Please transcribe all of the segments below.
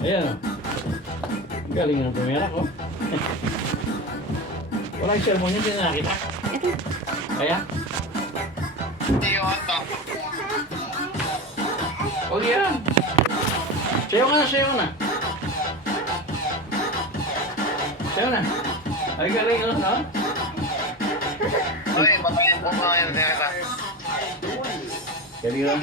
Ayan. Ang galing ng pumera ko. Wala yung cellphone niya, hindi na nakita. Kaya? Hindi yung ano. Huwag yan. Sayo ka na, sayo na. Sayo na. Ay, galing no? Ay, patayin po mga yun. Galing no?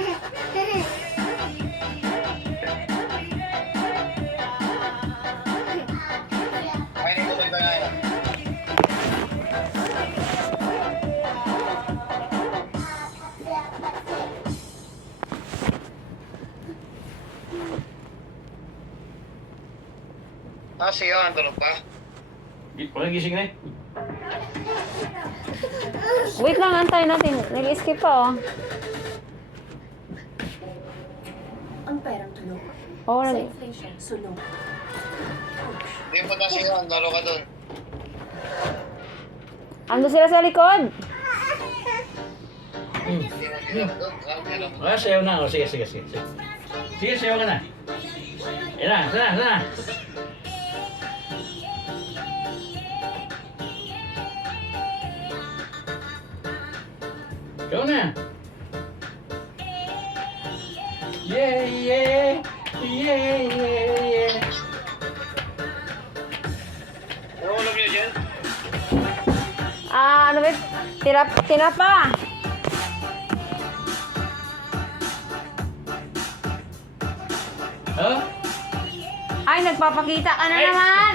Ay, hindi ko dito nga yun. Ah, siya, ang tulog pa. Walang gising na eh. Wait lang, antay natin. Nag-skip pa, oh. Ang perang tulog. Oo, Sa nag- inflation, sulong. Hindi po na siya, laro ka dun. Ando sila sa likod. Hindi na siya dun. Sabi lang. Ah, sayo na. O, sige. Sige, sayo ka na. Ayan na, sana. Ikaw na. Yeah. Nahulog niyo dyan? Ano ba? Tinapa. Oh? Ay, nagpapakita ka na naman.